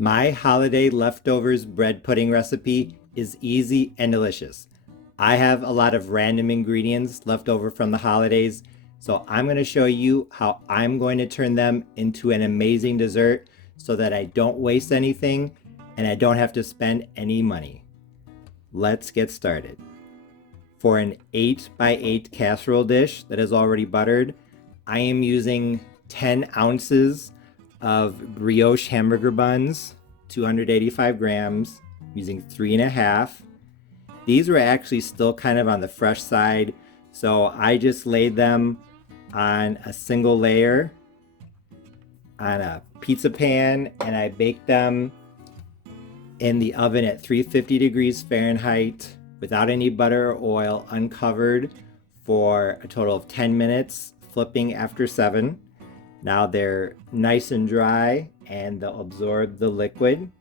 My holiday leftovers bread pudding recipe is easy and delicious. I have a lot of random ingredients left over from the holidays, so I'm going to show you how I'm going to turn them into an amazing dessert so that I don't waste anything and I don't have to spend any money. Let's get started. For an 8 by 8 casserole dish that is already buttered, I am using 10 ounces of brioche hamburger buns, 285 grams, using 3.5. These were actually still kind of on the fresh side, so I just laid them on a single layer on a pizza pan and I baked them in the oven at 350 degrees Fahrenheit without any butter or oil, uncovered, for a total of 10 minutes, flipping after 7. Now they're nice and dry and they'll absorb the liquid.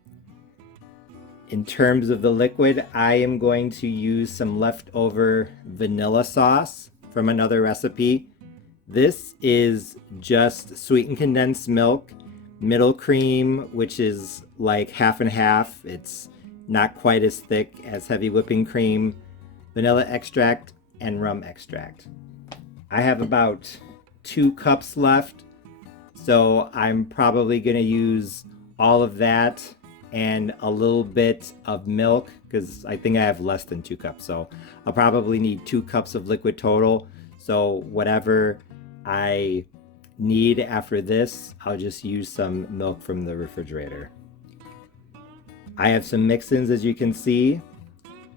In terms of the liquid, I am going to use some leftover vanilla sauce from another recipe. This is just sweetened condensed milk, middle cream, which is like half and half. It's not quite as thick as heavy whipping cream, vanilla extract, and rum extract. I have about 2 cups left, so I'm probably going to use all of that and a little bit of milk because I think I have less than 2 cups. So I'll probably need 2 cups of liquid total. So whatever I need after this, I'll just use some milk from the refrigerator. I have some mix-ins, as you can see.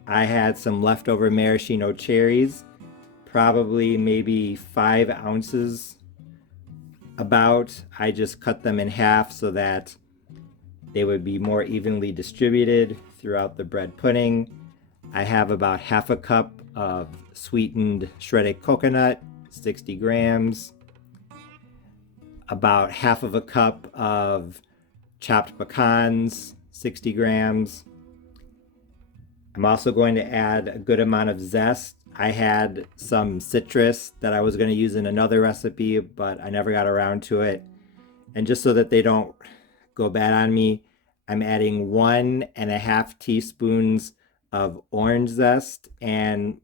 I had some leftover maraschino cherries, probably maybe 5 ounces about. I just cut them in half so that they would be more evenly distributed throughout the bread pudding. I have about half a cup of sweetened shredded coconut, 60 grams, about half of a cup of chopped pecans, 60 grams. I'm also going to add a good amount of zest. I had some citrus that I was going to use in another recipe, but I never got around to it. And just so that they don't go bad on me, I'm adding 1.5 teaspoons of orange zest and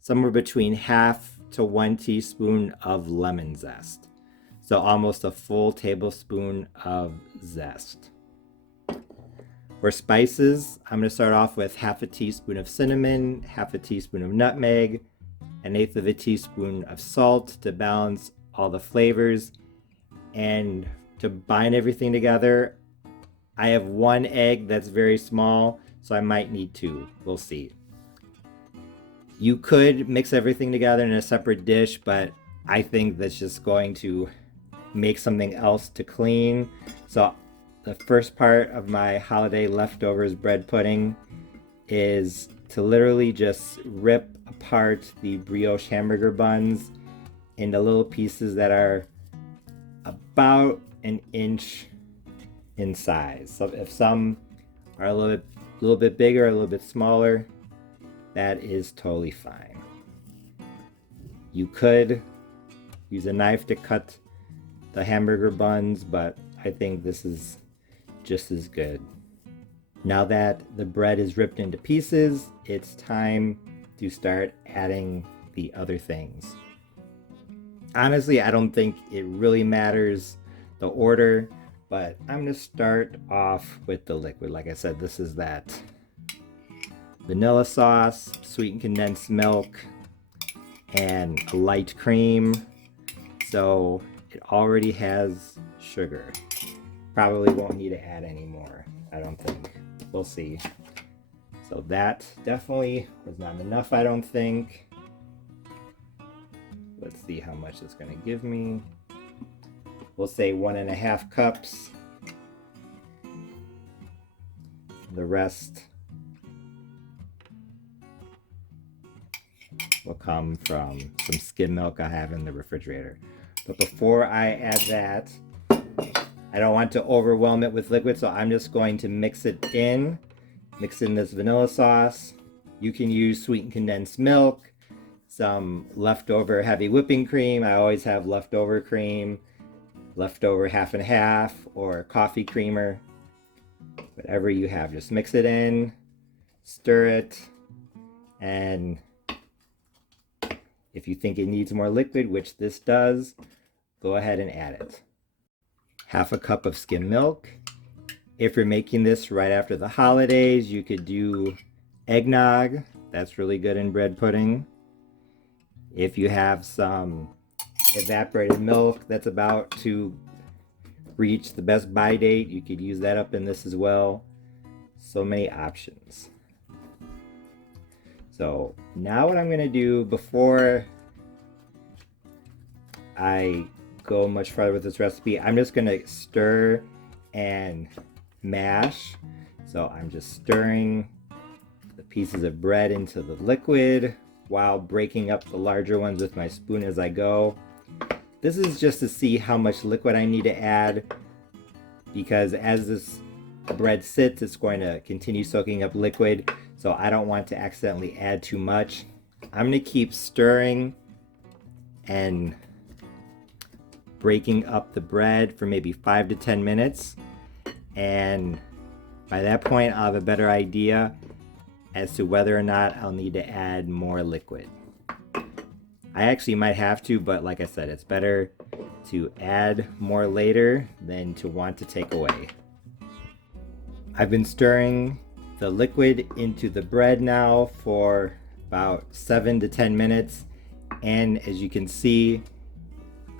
somewhere between half to 1 teaspoon of lemon zest. So almost a full tablespoon of zest. For spices, I'm going to start off with half a teaspoon of cinnamon, half a teaspoon of nutmeg, 1/8 of a teaspoon of salt to balance all the flavors. And to bind everything together, I have 1 egg that's very small, so I might need 2. We'll see. You could mix everything together in a separate dish, but I think that's just going to make something else to clean. So the first part of my holiday leftovers bread pudding is to literally just rip apart the brioche hamburger buns into little pieces that are about an inch in size. So if some are a little bit bigger, a little bit smaller, that is totally fine. You could use a knife to cut the hamburger buns, but I think this is just as good. Now that the bread is ripped into pieces, it's time to start adding the other things. Honestly, I don't think it really matters the order, but I'm going to start off with the liquid. Like I said, this is that vanilla sauce, sweetened condensed milk, and a light cream. So it already has sugar. Probably won't need to add any more, I don't think. We'll see. So that definitely was not enough, I don't think. Let's see how much it's gonna give me. We'll say 1.5 cups. The rest will come from some skim milk I have in the refrigerator. But before I add that, I don't want to overwhelm it with liquid, so I'm just going to mix in this vanilla sauce. You can use sweetened condensed milk, some leftover heavy whipping cream. I always have leftover cream, leftover half and half, or coffee creamer. whatever you have. Just mix it in, stir it, and if you think it needs more liquid, which this does, go ahead and add it. Half a cup of skim milk. If you're making this right after the holidays, you could do eggnog. That's really good in bread pudding. If you have some evaporated milk that's about to reach the best buy date, you could use that up in this as well. So many options. So now what I'm going to do before I go much farther with this recipe, I'm just going to stir and mash. So I'm just stirring the pieces of bread into the liquid while breaking up the larger ones with my spoon as I go. This is just to see how much liquid I need to add, because as this bread sits, it's going to continue soaking up liquid, so I don't want to accidentally add too much. I'm going to keep stirring and breaking up the bread for maybe 5 to 10 minutes, and by that point I'll have a better idea as to whether or not I'll need to add more liquid. I actually might have to, but like I said, it's better to add more later than to want to take away. I've been stirring the liquid into the bread now for about 7 to 10 minutes, and as you can see,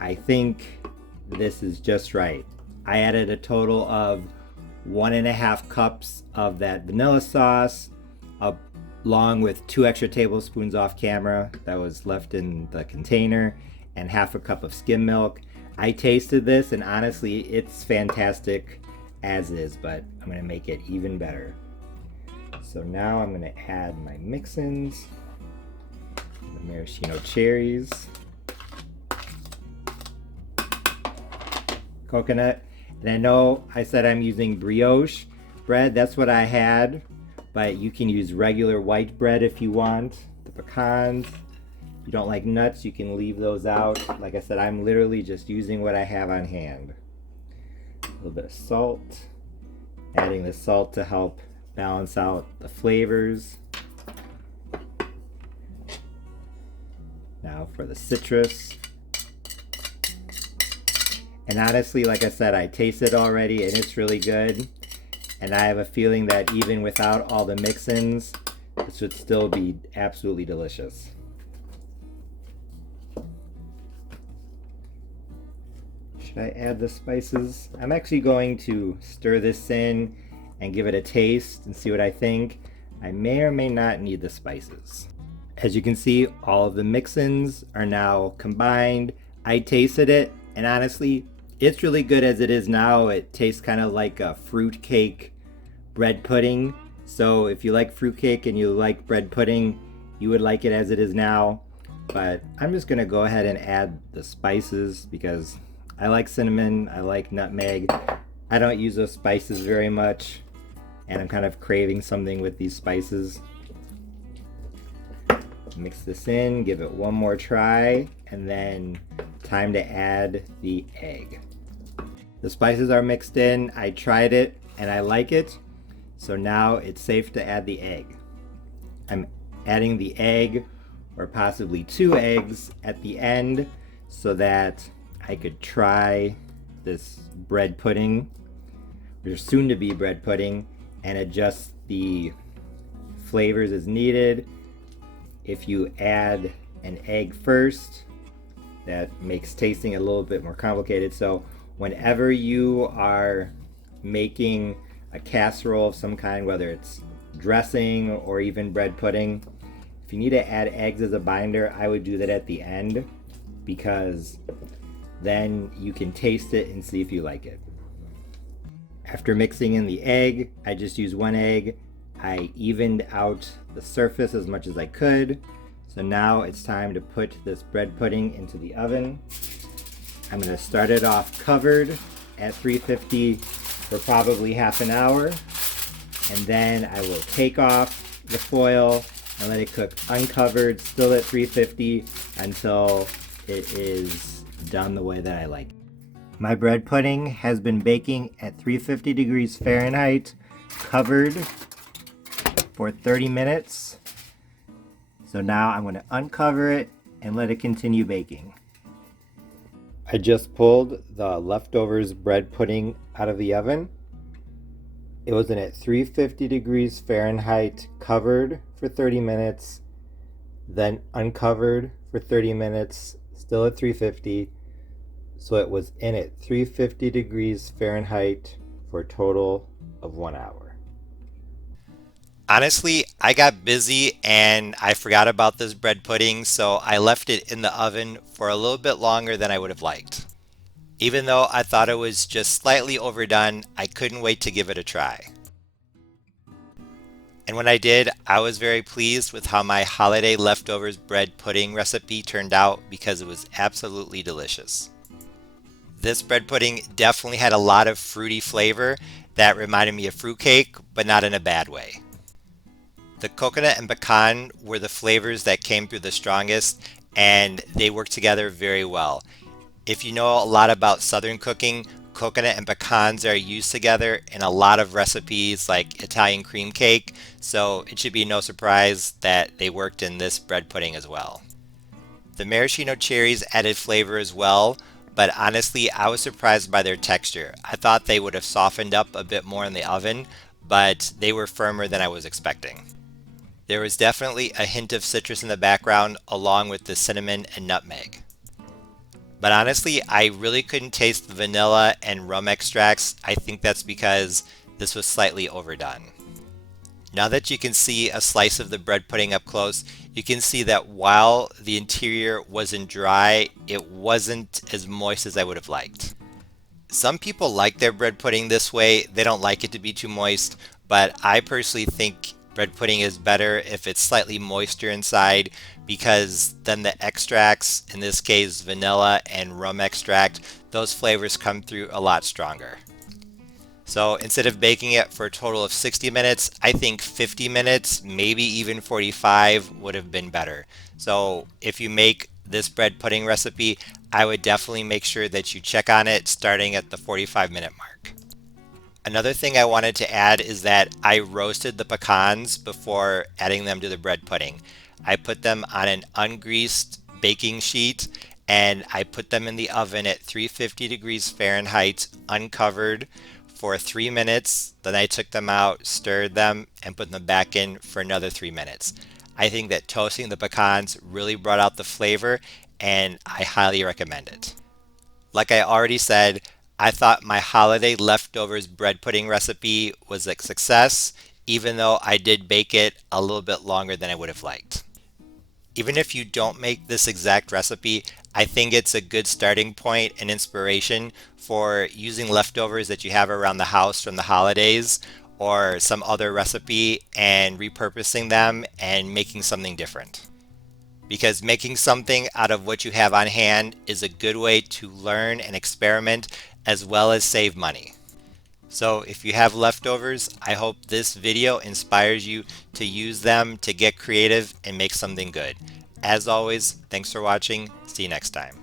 I think this is just right. I added a total of 1.5 cups of that vanilla sauce, along with 2 extra tablespoons off camera that was left in the container, and half a cup of skim milk. I tasted this and honestly it's fantastic as is, but I'm going to make it even better. So now I'm going to add my mix-ins, the maraschino cherries, coconut, and I know I said I'm using brioche bread, that's what I had, but you can use regular white bread if you want. The pecans, if you don't like nuts, you can leave those out. Like I said, I'm literally just using what I have on hand. A little bit of salt, adding the salt to help balance out the flavors. Now for the citrus. And honestly, like I said, I tasted already and it's really good. And I have a feeling that even without all the mix-ins, this would still be absolutely delicious. Should I add the spices? I'm actually going to stir this in and give it a taste and see what I think. I may or may not need the spices. As you can see, all of the mix-ins are now combined. I tasted it, and honestly, it's really good as it is now. It tastes kind of like a fruit cake bread pudding. So if you like fruitcake and you like bread pudding, you would like it as it is now. But I'm just gonna go ahead and add the spices because I like cinnamon, I like nutmeg. I don't use those spices very much, and I'm kind of craving something with these spices. Mix this in, give it one more try, and then time to add the egg. The spices are mixed in. I tried it and I like it. So now it's safe to add the egg. I'm adding the egg, or possibly 2 eggs at the end, so that I could try this bread pudding, or soon to be bread pudding, and adjust the flavors as needed. If you add an egg first, that makes tasting a little bit more complicated. So whenever you are making a casserole of some kind, whether it's dressing or even bread pudding, if you need to add eggs as a binder, I would do that at the end, because then you can taste it and see if you like it. After mixing in the egg, I just used 1 egg. I evened out the surface as much as I could. So now it's time to put this bread pudding into the oven. I'm going to start it off covered at 350 for probably half an hour, and then I will take off the foil and let it cook uncovered, still at 350, until it is done the way that I like it. My bread pudding has been baking at 350 degrees Fahrenheit covered for 30 minutes. So now I'm going to uncover it and let it continue baking. I just pulled the leftovers bread pudding out of the oven. It was in at 350 degrees Fahrenheit, covered for 30 minutes, then uncovered for 30 minutes, still at 350. So it was in at 350 degrees Fahrenheit for a total of 1 hour. Honestly, I got busy and I forgot about this bread pudding, so I left it in the oven for a little bit longer than I would have liked. Even though I thought it was just slightly overdone, I couldn't wait to give it a try. And when I did, I was very pleased with how my holiday leftovers bread pudding recipe turned out because it was absolutely delicious. This bread pudding definitely had a lot of fruity flavor that reminded me of fruitcake, but not in a bad way. The coconut and pecan were the flavors that came through the strongest, and they worked together very well. If you know a lot about Southern cooking, coconut and pecans are used together in a lot of recipes like Italian cream cake, so it should be no surprise that they worked in this bread pudding as well. The maraschino cherries added flavor as well, but honestly, I was surprised by their texture. I thought they would have softened up a bit more in the oven, but they were firmer than I was expecting. There was definitely a hint of citrus in the background along with the cinnamon and nutmeg. But honestly, I really couldn't taste the vanilla and rum extracts. I think that's because this was slightly overdone. Now that you can see a slice of the bread pudding up close, you can see that while the interior wasn't dry, it wasn't as moist as I would have liked. Some people like their bread pudding this way. They don't like it to be too moist, but I personally think bread pudding is better if it's slightly moister inside, because then the extracts, in this case vanilla and rum extract, those flavors come through a lot stronger. So instead of baking it for a total of 60 minutes, I think 50 minutes, maybe even 45 would have been better. So if you make this bread pudding recipe, I would definitely make sure that you check on it starting at the 45-minute mark. Another thing I wanted to add is that I roasted the pecans before adding them to the bread pudding. I put them on an ungreased baking sheet and I put them in the oven at 350 degrees Fahrenheit, uncovered, for 3 minutes. Then I took them out, stirred them, and put them back in for another 3 minutes. I think that toasting the pecans really brought out the flavor, and I highly recommend it. Like I already said, I thought my holiday leftovers bread pudding recipe was a success, even though I did bake it a little bit longer than I would have liked. Even if you don't make this exact recipe, I think it's a good starting point and inspiration for using leftovers that you have around the house from the holidays or some other recipe and repurposing them and making something different. Because making something out of what you have on hand is a good way to learn and experiment as well as save money. So if you have leftovers, I hope this video inspires you to use them to get creative and make something good. As always, thanks for watching. See you next time.